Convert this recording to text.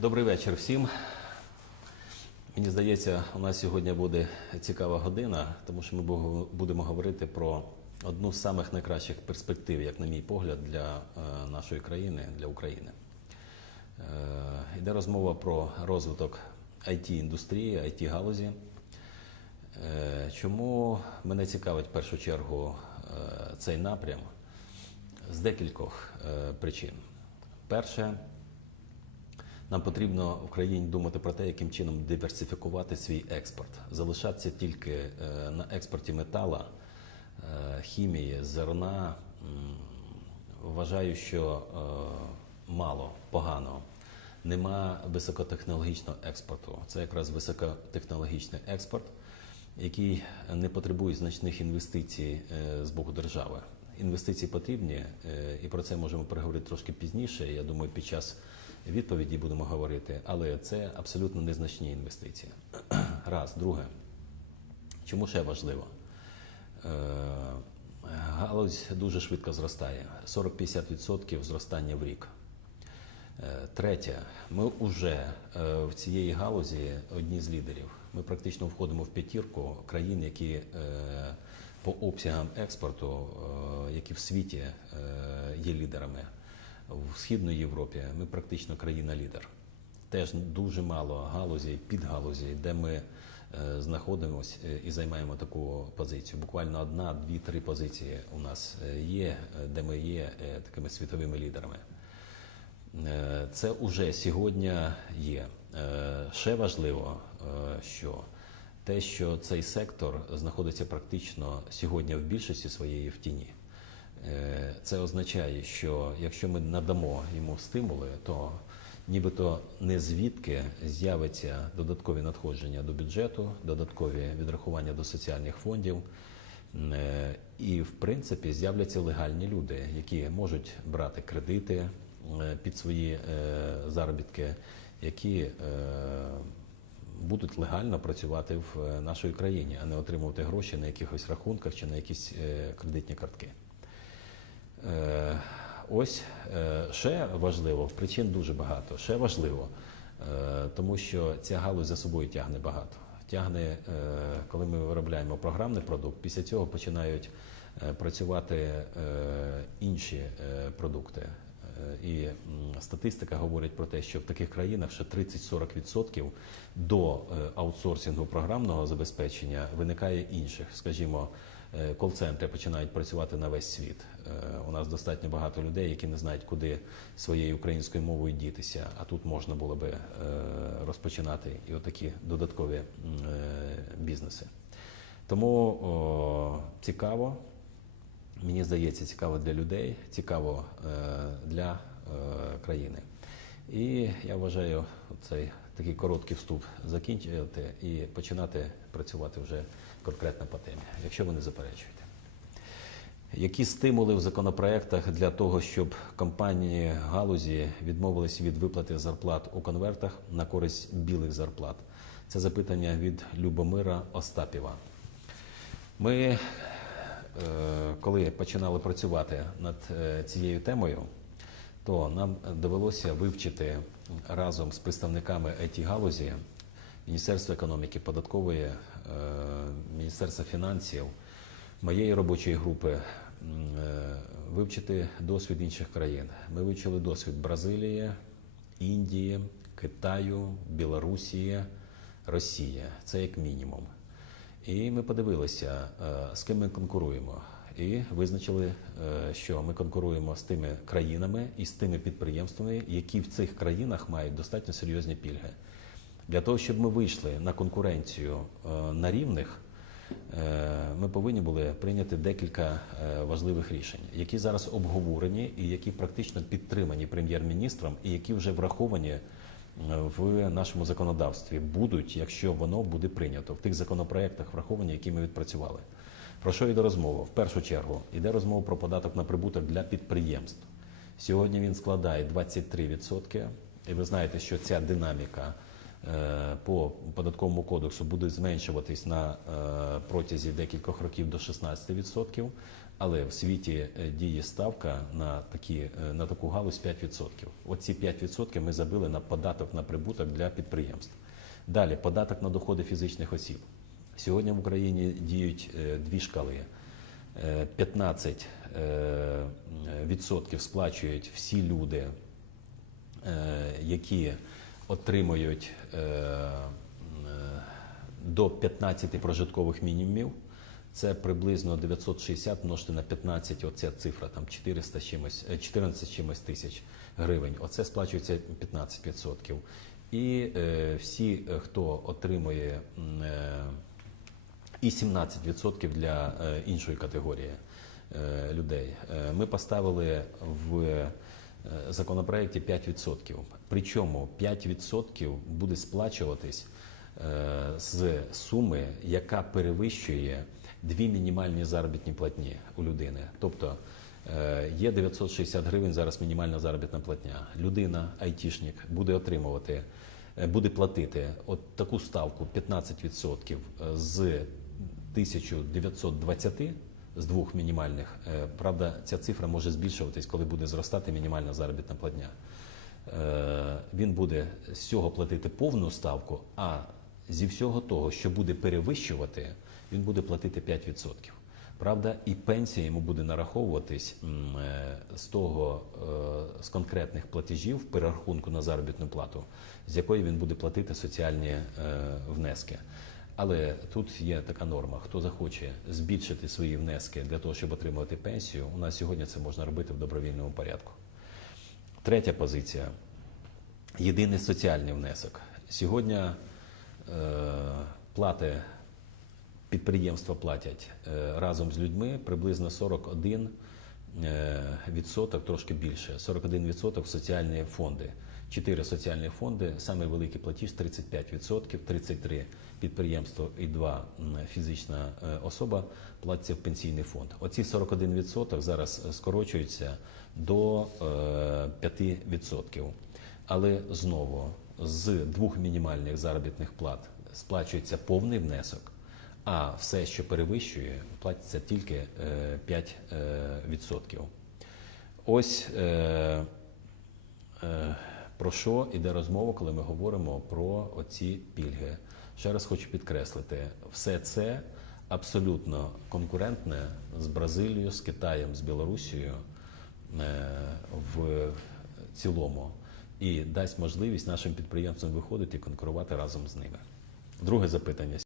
Добрий вечір всім. Мені здається, у нас сьогодні буде цікава година, тому що ми будемо говорити про одну з самих найкращих перспектив, як на мій погляд, для е, нашої країни, для України. Е, Йде розмова про розвиток it індустрії it галузі Е, Чому мене цікавить в першу чергу е, цей напрям? З декількох е, причин. Перше, нам потрібно в країні думати про те, яким чином диверсифікувати свій експорт, залишатися тільки е, на експорті метала, е, хімії, зерна. Вважаю, що е, мало, погано. Нема високотехнологічного експорту. Це якраз високотехнологічний експорт, який не потребує значних інвестицій з боку держави. Інвестиції потрібні, і про це можемо переговорити трошки пізніше. Я думаю, під час відповіді будемо говорити, але це абсолютно незначні інвестиції. Раз, друге. Чому ще важливо? Е, Галузь дуже швидко зростає. 40-50% зростання в рік. Е, Третє, ми вже е, в цієї галузі одні з лідерів. Ми практично входимо в п'ятірку країн, які по обсягам експорту, які в світі є лідерами. В Східній Європі ми практично країна-лідер. Теж дуже мало галузей, підгалузей, де ми е, знаходимося і займаємо таку позицію. Буквально одна, дві, три позиції у нас е, є, е, де ми є е, такими світовими лідерами. Е, Це уже сьогодні є. Е, Ще важливо, е, що те, що цей сектор знаходиться практично сьогодні в більшості своєї в тіні. Е, Це означає, що якщо ми надамо йому стимули, то нібито не звідки з'явиться додаткові надходження до бюджету, додаткові відрахування до соціальних фондів. Е, І, в принципі, з'являться легальні люди, які можуть брати кредити е, під свої заробітки, які будуть легально працювати в нашій країні, а не отримувати гроші на якихось рахунках чи на якісь кредитні картки. Е, Ось е, ще важливо, причин дуже багато. Ще важливо, е, тому що ця галузь за собою тягне багато. Тягне, коли ми виробляємо програмний продукт, після цього починають працювати інші продукти. І статистика говорить про те, що в таких країнах ще 30-40% до аутсорсингу програмного забезпечення виникає інших, скажімо, кол-центри починають працювати на весь світ. Е, У нас достатньо багато людей, які не знають, куди своєю українською мовою дітися. А тут можна було би е, розпочинати і отакі додаткові е, бізнеси. Тому о, цікаво. Мені здається, цікаво для людей, цікаво е, для е, країни. І я вважаю цей такий короткий вступ закінчити і починати працювати вже конкретно по темі, якщо ви не заперечуєте. Які стимули в законопроектах для того, щоб компанії галузі відмовились від виплати зарплат у конвертах на користь білих зарплат? Це запитання від Любомира Остапєва. Ми, е, коли починали працювати над е, цією темою, то нам довелося вивчити разом з представниками it галузі Міністерства економіки, податкової, е, Міністерства фінансів, моєї робочої групи, е, вивчити досвід інших країн. Ми вивчили досвід Бразилії, Індії, Китаю, Білорусі, Росії. Це як мінімум. І ми подивилися, е, з ким ми конкуруємо. І визначили, е, що ми конкуруємо з тими країнами і з тими підприємствами, які в цих країнах мають достатньо серйозні пільги. Для того, щоб ми вийшли на конкуренцію е, на рівних, е, ми повинні були прийняти декілька важливих рішень, які зараз обговорені і які практично підтримані прем'єр-міністром, і які вже враховані в нашому законодавстві будуть, якщо воно буде прийнято в тих законопроектах, враховані, які ми відпрацювали. Про що йде розмова? В першу чергу йде розмова про податок на прибуток для підприємств. Сьогодні він складає 23%. І ви знаєте, що ця динаміка по податковому кодексу буде зменшуватись на е, протязі декількох років до 16%, але в світі е, діє ставка на, такі, е, на таку галузь 5%. Оці 5% ми забили на податок на прибуток для підприємств. Далі податок на доходи фізичних осіб. Сьогодні в Україні діють е, дві шкали. Е, 15 е, відсотків сплачують всі люди, е, які отримують е, е, до 15 прожиткових мінімумів. Це приблизно 960 множити на 15, оця цифра, там 400 чимось, е, 14 чимось тисяч гривень. Оце сплачується 15%. І е, всі, е, хто отримує е, і 17% для е, іншої категорії е, людей. Е, Ми поставили в е, законопроекті 5%. Причому 5% буде сплачуватись е, з суми, яка перевищує дві мінімальні заробітні платні у людини. Тобто е, є 960 гривень зараз мінімальна заробітна платня. Людина, айтішник, буде отримувати, е, буде платити от таку ставку 15% з 1920 з двох мінімальних. Е, Правда, ця цифра може збільшуватись, коли буде зростати мінімальна заробітна платня. Е, Він буде з цього платити повну ставку, а зі всього того, що буде перевищувати, він буде платити 5%. Правда, і пенсія йому буде нараховуватись е, з того з конкретних платежів перерахунку на заробітну плату, з якої він буде платити соціальні внески. Але тут є така норма: хто захоче збільшити свої внески для того, щоб отримувати пенсію, у нас сьогодні це можна робити в добровільному порядку. Третя позиція єдиний соціальний внесок. Сьогодні е, плати підприємства платять е, разом з людьми приблизно 41 е, відсоток, трошки більше, 41 відсоток в соціальні фонди. Чотири соціальні фонди, саме великий платіж 35 відсотків, 33 підприємство і 2 фізична е, особа платяться в пенсійний фонд. Оці 41 відсоток зараз е, скорочуються до е, 5 відсотків. Але знову з двох мінімальних заробітних плат сплачується повний внесок, а все, що перевищує, платиться тільки е, 5 е, відсотків. Ось е, е, про що йде розмова, коли ми говоримо про оці пільги. Ще раз хочу підкреслити, все це абсолютно конкурентне з Бразилією, з Китаєм, з Білорусією е, в цілому і дасть можливість нашим підприємцям виходити і конкурувати разом з ними. Друге запитання.